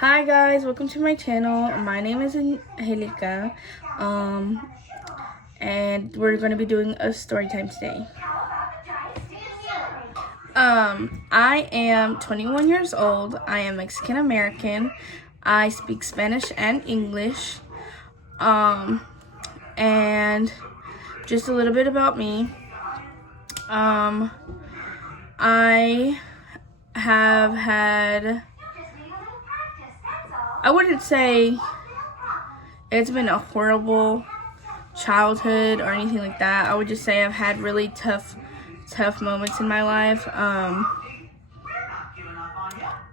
Hi guys, welcome to my channel. My name is Angelica, and we're going to be doing a story time today. I am 21 years old. I am Mexican American. I speak Spanish and English. And just a little bit about me. I have had, I wouldn't say it's been a horrible childhood or anything like that. I would just say I've had really tough moments in my life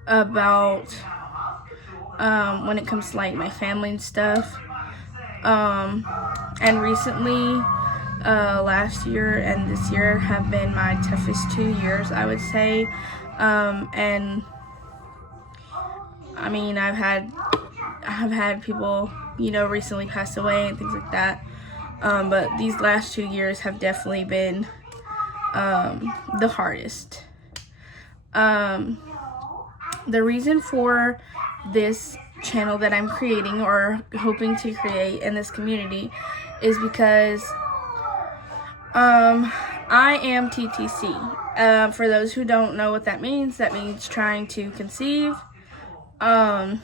about when it comes to like my family and stuff. And recently, last year and this year have been my toughest 2 years, I would say. And I mean, I've had people, recently pass away and things like that. But these last 2 years have definitely been the hardest. The reason for this channel that I'm creating or hoping to create in this community is because I am TTC. For those who don't know what that means trying to conceive, while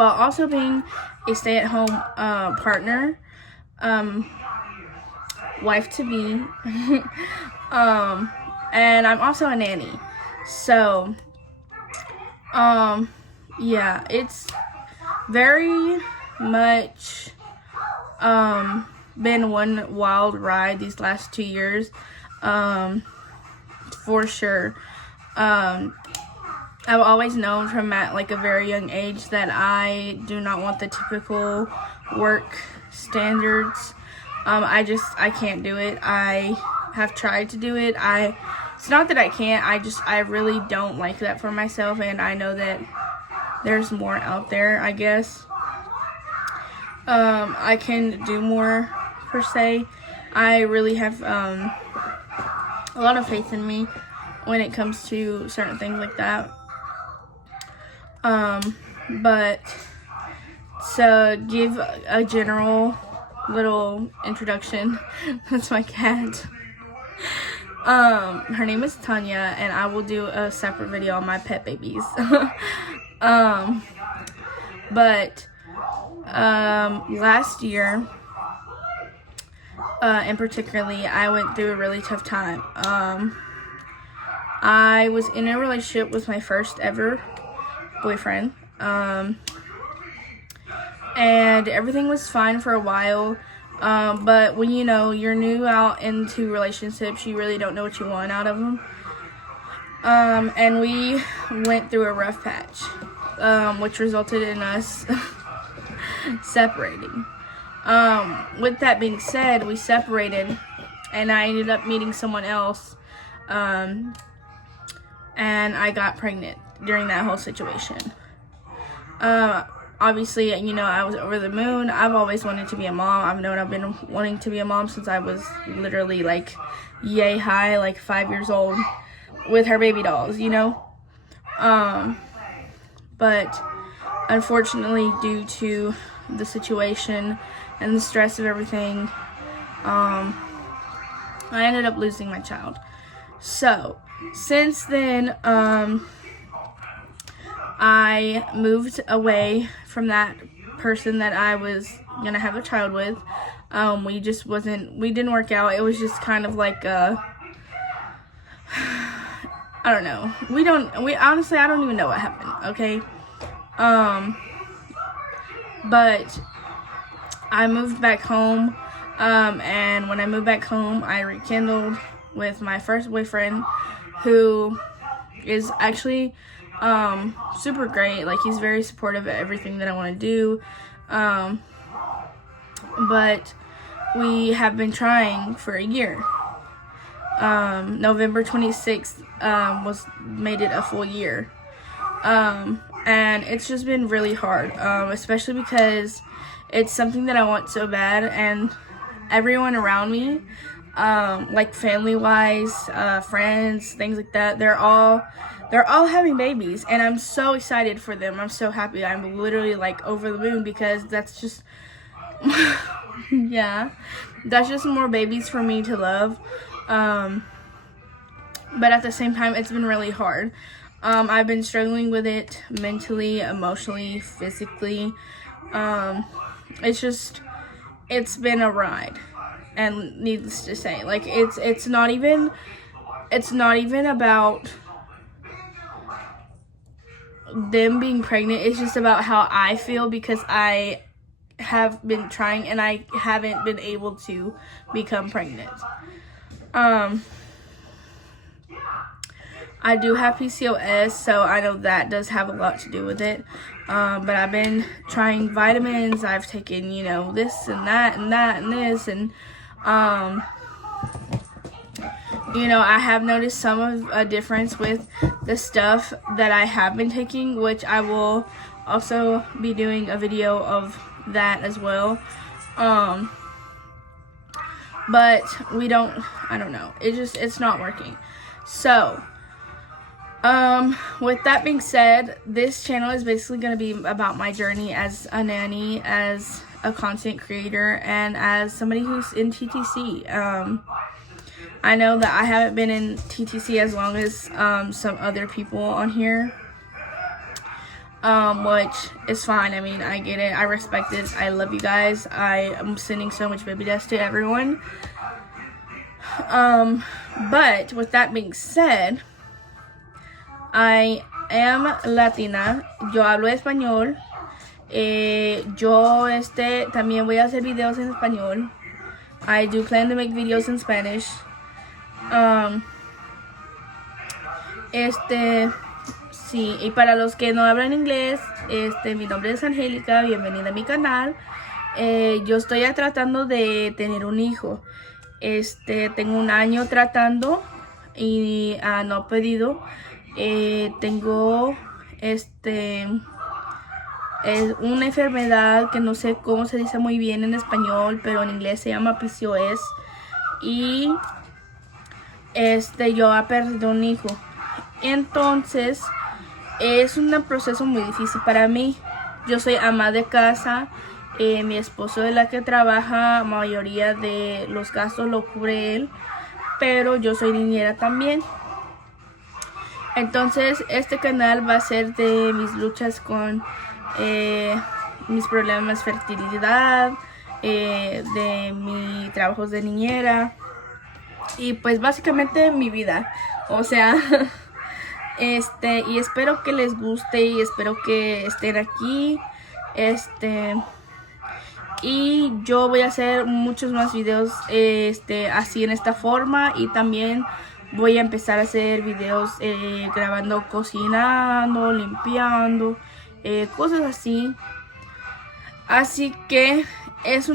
also being a stay-at-home partner, wife to be, and I'm also a nanny. So, yeah, it's very much been one wild ride these last 2 years, for sure. I've always known from at like a very young age that I do not want the typical work standards. I can't do it. I have tried to do it. It's not that I can't, I really don't like that for myself, and I know that there's more out there, I guess. I can do more, per se. I really have a lot of faith in me when it comes to certain things like that. But to give a general little introduction, that's my cat. Her name is Tanya, and I will do a separate video on my pet babies. But last year, and particularly, I went through a really tough time. I was in a relationship with my first ever boyfriend, and everything was fine for a while. But when you're new out into relationships, you really don't know what you want out of them. And we went through a rough patch, which resulted in us separating. With that being said, we separated, and I ended up meeting someone else, and I got pregnant during that whole situation. Obviously, I was over the moon. I've always wanted to be a mom. I've been wanting to be a mom since I was literally like yay high, like 5 years old, with her baby dolls, But unfortunately, due to the situation and the stress of everything, I ended up losing my child. So, since then, I moved away from that person that I was gonna have a child with. We didn't work out. It was just kind of like I don't know. Honestly, I don't even know what happened, okay? But I moved back home, and when I moved back home, I rekindled with my first boyfriend, who is actually super great. Like, he's very supportive of everything that I want to do. But we have been trying for a year. November 26th made it a full year. And it's just been really hard, especially because it's something that I want so bad, and everyone around me, like family-wise, friends, things like that, they're all they're all having babies, and I'm so excited for them. I'm so happy. I'm literally like over the moon because that's just yeah, that's just more babies for me to love. But at the same time, it's been really hard. I've been struggling with it mentally, emotionally, physically. It's been a ride, and needless to say, like it's not even about them being pregnant. It's just about how I feel, because I have been trying and I haven't been able to become pregnant. I do have PCOS, so I know that does have a lot to do with it. But I've been trying vitamins. I've taken, this and that and that and this, and I have noticed some of a difference with the stuff that I have been taking, which I will also be doing a video of that as well. But I don't know. It's not working. So, with that being said, this channel is basically going to be about my journey as a nanny, as a content creator, and as somebody who's in TTC. I know that I haven't been in TTC as long as some other people on here, which is fine. I mean, I get it. I respect it. I love you guys. I am sending so much baby dust to everyone. But with that being said, I am Latina. Yo hablo español. Yo también voy a hacer videos en español. I do plan to make videos in Spanish. Sí, y para los que no hablan inglés, mi nombre es Angélica, bienvenida a mi canal. Yo estoy tratando de tener un hijo. Tengo 1 año tratando y no he podido. Tengo una enfermedad que no sé cómo se dice muy bien en español, pero en inglés se llama PCOS. Y yo he perdido un hijo. Entonces es un proceso muy difícil para mí. Yo soy ama de casa. Mi esposo es la que trabaja. Mayoría de los gastos lo cubre él, pero yo soy niñera también. Entonces este canal va a ser de mis luchas con mis problemas de fertilidad, de mis trabajos de niñera y pues básicamente mi vida. O sea, y espero que les guste y espero que estén aquí. Y yo voy a hacer muchos más videos así en esta forma, y también voy a empezar a hacer videos grabando, cocinando, limpiando, cosas así. Así que es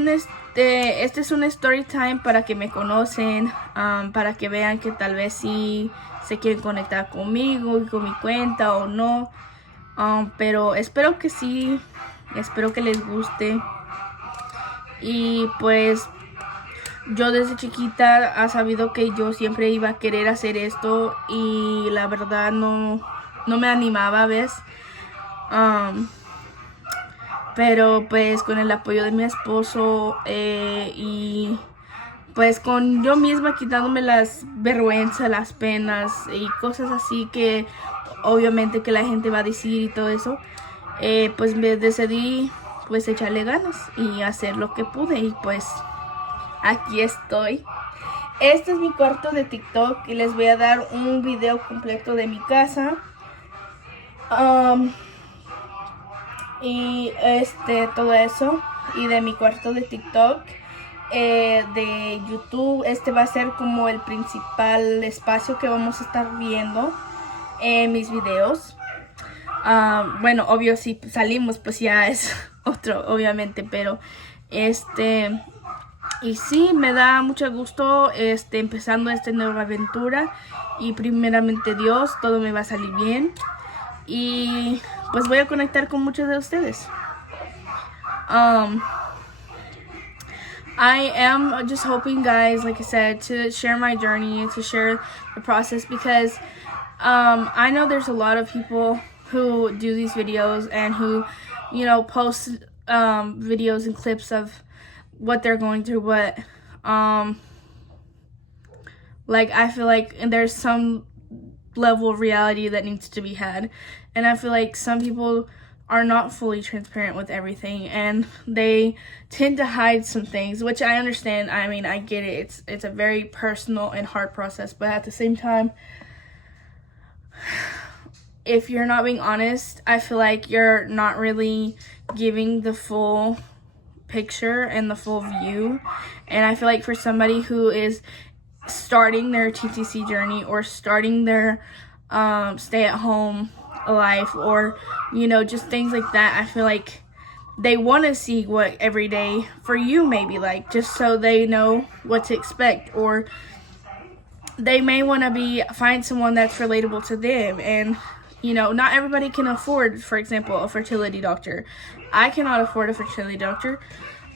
este es un story time para que me conocen, para que vean que tal vez sí se quieren conectar conmigo y con mi cuenta o no. Pero espero que sí, espero que les guste. Y pues yo desde chiquita he sabido que yo siempre iba a querer hacer esto, y la verdad no me animaba, ¿ves? Pero pues con el apoyo de mi esposo y pues con yo misma quitándome las vergüenzas, las penas y cosas así que obviamente que la gente va a decir y todo eso, pues me decidí pues echarle ganas y hacer lo que pude, y pues aquí estoy. Este es mi cuarto de TikTok y les voy a dar un video completo de mi casa. Y todo eso, y de mi cuarto de TikTok, de YouTube. Va a ser como el principal espacio que vamos a estar viendo en mis videos. Bueno, obvio, si salimos pues ya es otro, obviamente, pero y sí, me da mucho gusto empezando esta nueva aventura, y primeramente Dios, todo me va a salir bien, y pues voy a conectar con muchos de ustedes. I am just hoping, guys, like I said, to share my journey, to share the process, because I know there's a lot of people who do these videos and who, you know, post videos and clips of what they're going through, but like, I feel like there's some level of reality that needs to be had, and I feel like some people are not fully transparent with everything, and they tend to hide some things, which I understand. I mean, I get it. It's a very personal and hard process, but at the same time, if you're not being honest, I feel like you're not really giving the full picture and the full view. And I feel like for somebody who is starting their TTC journey or starting their stay-at-home life, or, you know, just things like that, I feel like they want to see what every day for you may be like, just so they know what to expect. Or they may want to find someone that's relatable to them. And, you know, not everybody can afford, for example, a fertility doctor. I cannot afford a fertility doctor.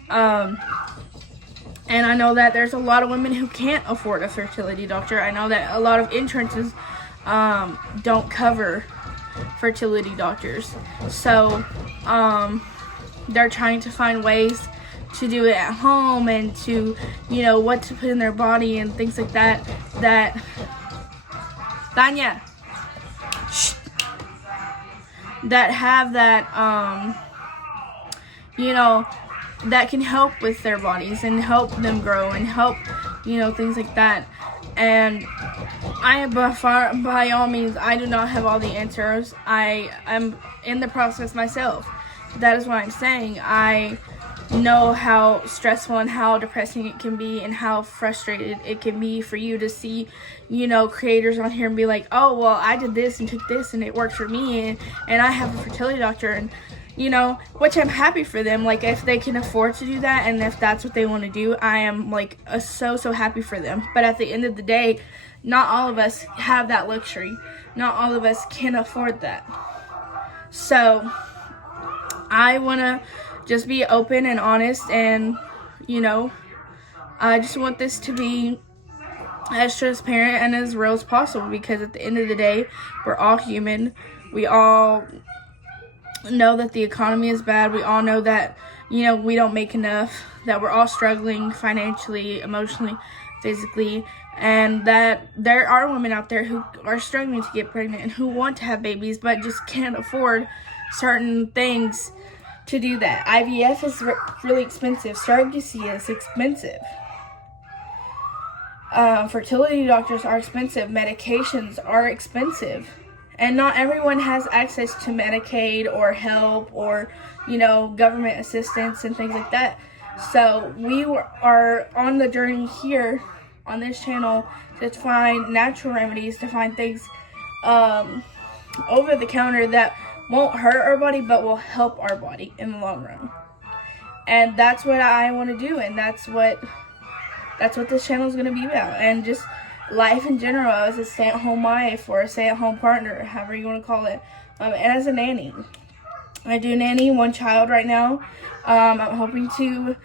And I know that there's a lot of women who can't afford a fertility doctor. I know that a lot of insurances don't cover fertility doctors. So they're trying to find ways to do it at home, and to, you know, what to put in their body and things like that. Tanya, that have that, you know, that can help with their bodies and help them grow and help, you know, things like that. And by all means, I do not have all the answers. I am in the process myself. That is what I'm saying. I know how stressful and how depressing it can be, and how frustrated it can be for you to see, you know, creators on here and be like, oh, well, I did this and took this and it worked for me, and I have a fertility doctor, and, you know, which I'm happy for them. Like, if they can afford to do that and if that's what they want to do, I am like so happy for them. But at the end of the day, not all of us have that luxury. Not all of us can afford that. So I want to just be open and honest, and, you know, I just want this to be as transparent and as real as possible, because at the end of the day, we're all human. We all know that the economy is bad. We all know that, you know, we don't make enough, that we're all struggling financially, emotionally, physically, and that there are women out there who are struggling to get pregnant and who want to have babies but just can't afford certain things to do that. IVF is really expensive. Surrogacy is expensive. Fertility doctors are expensive. Medications are expensive. And not everyone has access to Medicaid or help or, you know, government assistance and things like that. So we are on the journey here on this channel to find natural remedies, to find things over the counter that won't hurt our body but will help our body in the long run. And that's what I want to do, and that's what this channel is going to be about. And just life in general as a stay-at-home wife or a stay-at-home partner, however you want to call it, and as a nanny. I do nanny one child right now. I'm hoping to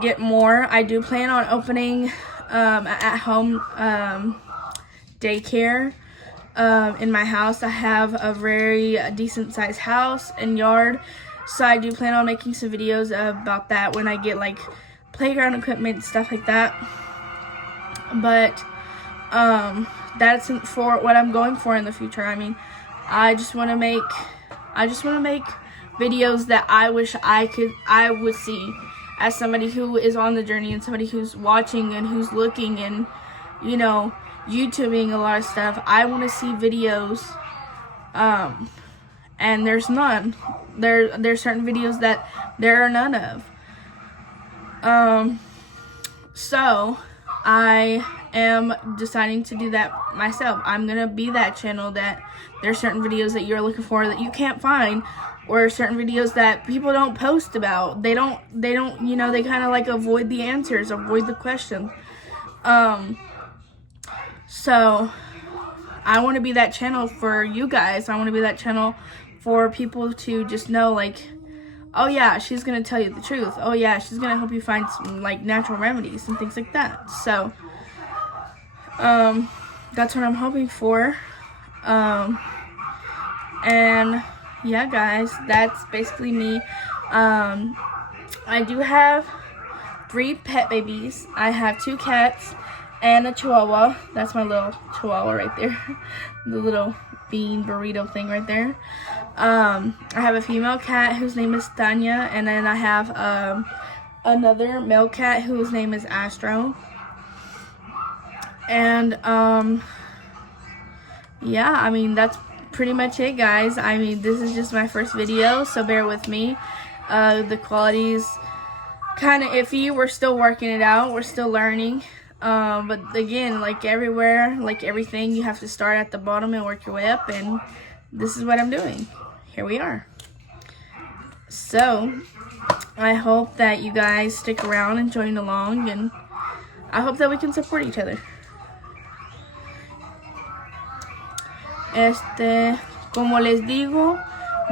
get more. I do plan on opening at-home daycare in my house. I have a very decent sized house and yard, so I do plan on making some videos about that when I get like playground equipment and stuff like that. But that's for what I'm going for in the future. I mean, I just want to make videos that I wish I would see as somebody who is on the journey and somebody who's watching and who's looking and, you know, YouTubing a lot of stuff. I want to see videos, and there's none. There's certain videos that there are none of. So I am deciding to do that myself. I'm gonna be that channel that there's certain videos that you're looking for that you can't find, or certain videos that people don't post about. They don't, you know, they kind of like avoid the answers, avoid the questions. So I want to be that channel for you guys. I want to be that channel for people to just know, like, oh yeah, she's gonna tell you the truth. Oh yeah, she's gonna help you find some like natural remedies and things like that. So that's what I'm hoping for. And yeah, guys, that's basically me. I do have 3 pet babies. I have 2 cats and a chihuahua. That's my little chihuahua right there. The little bean burrito thing right there. I have a female cat whose name is Tanya, and then I have another male cat whose name is Astro. And yeah, I mean, that's pretty much it, guys. I mean, this is just my first video, so bear with me. The quality's kind of iffy. We're still working it out. We're still learning. But again, like everywhere, like everything, you have to start at the bottom and work your way up, and this is what I'm doing. Here we are. So I hope that you guys stick around and join along, and I hope that we can support each other. Como les digo,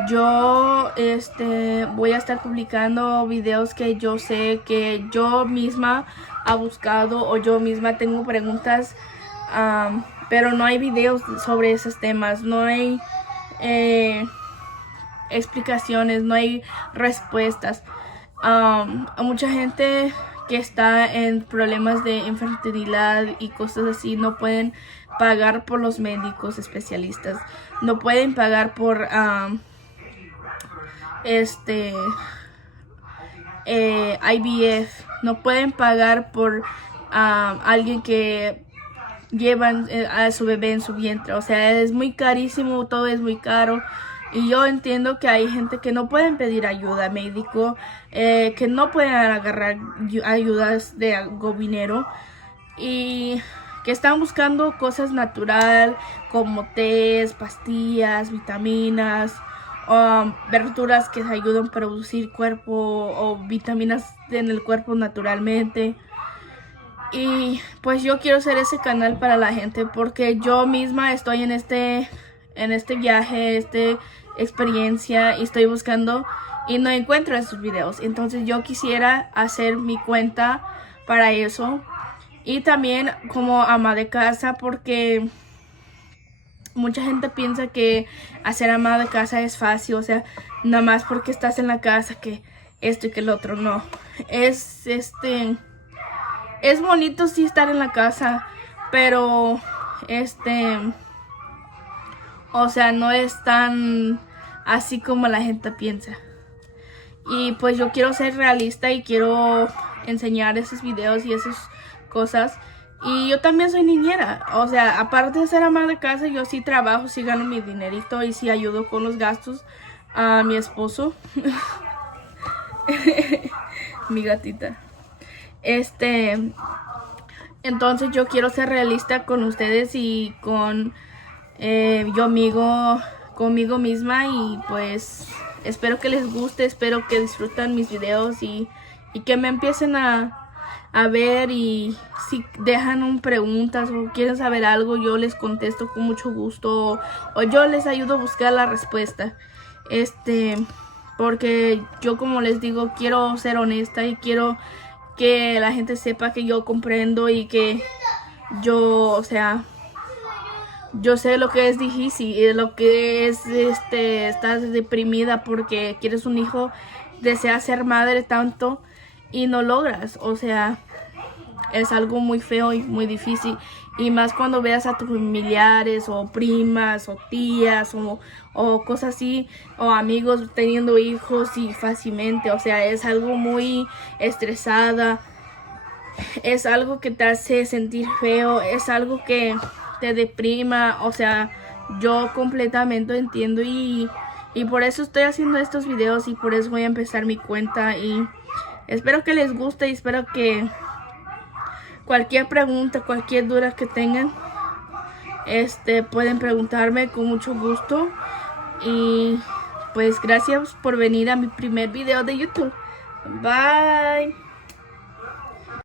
yo voy a estar publicando videos que yo sé que yo misma ha buscado o yo misma tengo preguntas, pero no hay videos sobre esos temas, no hay explicaciones, no hay respuestas. Mucha gente que está en problemas de infertilidad y cosas así no pueden pagar por los médicos especialistas, no pueden pagar por IVF, no pueden pagar por alguien que llevan a su bebé en su vientre. O sea, es muy carísimo, todo es muy caro. Y yo entiendo que hay gente que no pueden pedir ayuda médico, que no pueden agarrar ayudas de gobierno y que están buscando cosas natural como tés, pastillas, vitaminas, verduras que ayudan a producir cuerpo o vitaminas en el cuerpo naturalmente. Y pues yo quiero ser ese canal para la gente, porque yo misma estoy en este viaje, experiencia, y estoy buscando y no encuentro esos videos. Entonces yo quisiera hacer mi cuenta para eso, y también como ama de casa, porque mucha gente piensa que hacer ama de casa es fácil, o sea, nada más porque estás en la casa que esto y que el otro. No, es bonito sí estar en la casa, pero o sea, no es tan así como la gente piensa. Y pues yo quiero ser realista y quiero enseñar esos videos y esas cosas. Y yo también soy niñera. O sea, aparte de ser ama de casa, yo sí trabajo, sí gano mi dinerito y sí ayudo con los gastos a mi esposo. Mi gatita. Entonces yo quiero ser realista con ustedes y con conmigo misma, y pues espero que les guste, espero que disfruten mis videos y que me empiecen a ver, y si dejan preguntas o quieren saber algo, yo les contesto con mucho gusto, o yo les ayudo a buscar la respuesta. Porque yo, como les digo, quiero ser honesta y quiero que la gente sepa que yo comprendo y que yo, o sea, yo sé lo que es difícil y lo que es estás deprimida porque quieres un hijo, deseas ser madre tanto y no logras. O sea, es algo muy feo y muy difícil, y más cuando veas a tus familiares o primas o tías o cosas así, o amigos teniendo hijos y fácilmente. O sea, es algo muy estresada, es algo que te hace sentir feo, es algo que te deprima. O sea, yo completamente entiendo, y por eso estoy haciendo estos videos, y por eso voy a empezar mi cuenta, y espero que les guste, y espero que cualquier pregunta, cualquier duda que tengan, pueden preguntarme con mucho gusto. Y pues gracias por venir a mi primer video de YouTube. Bye.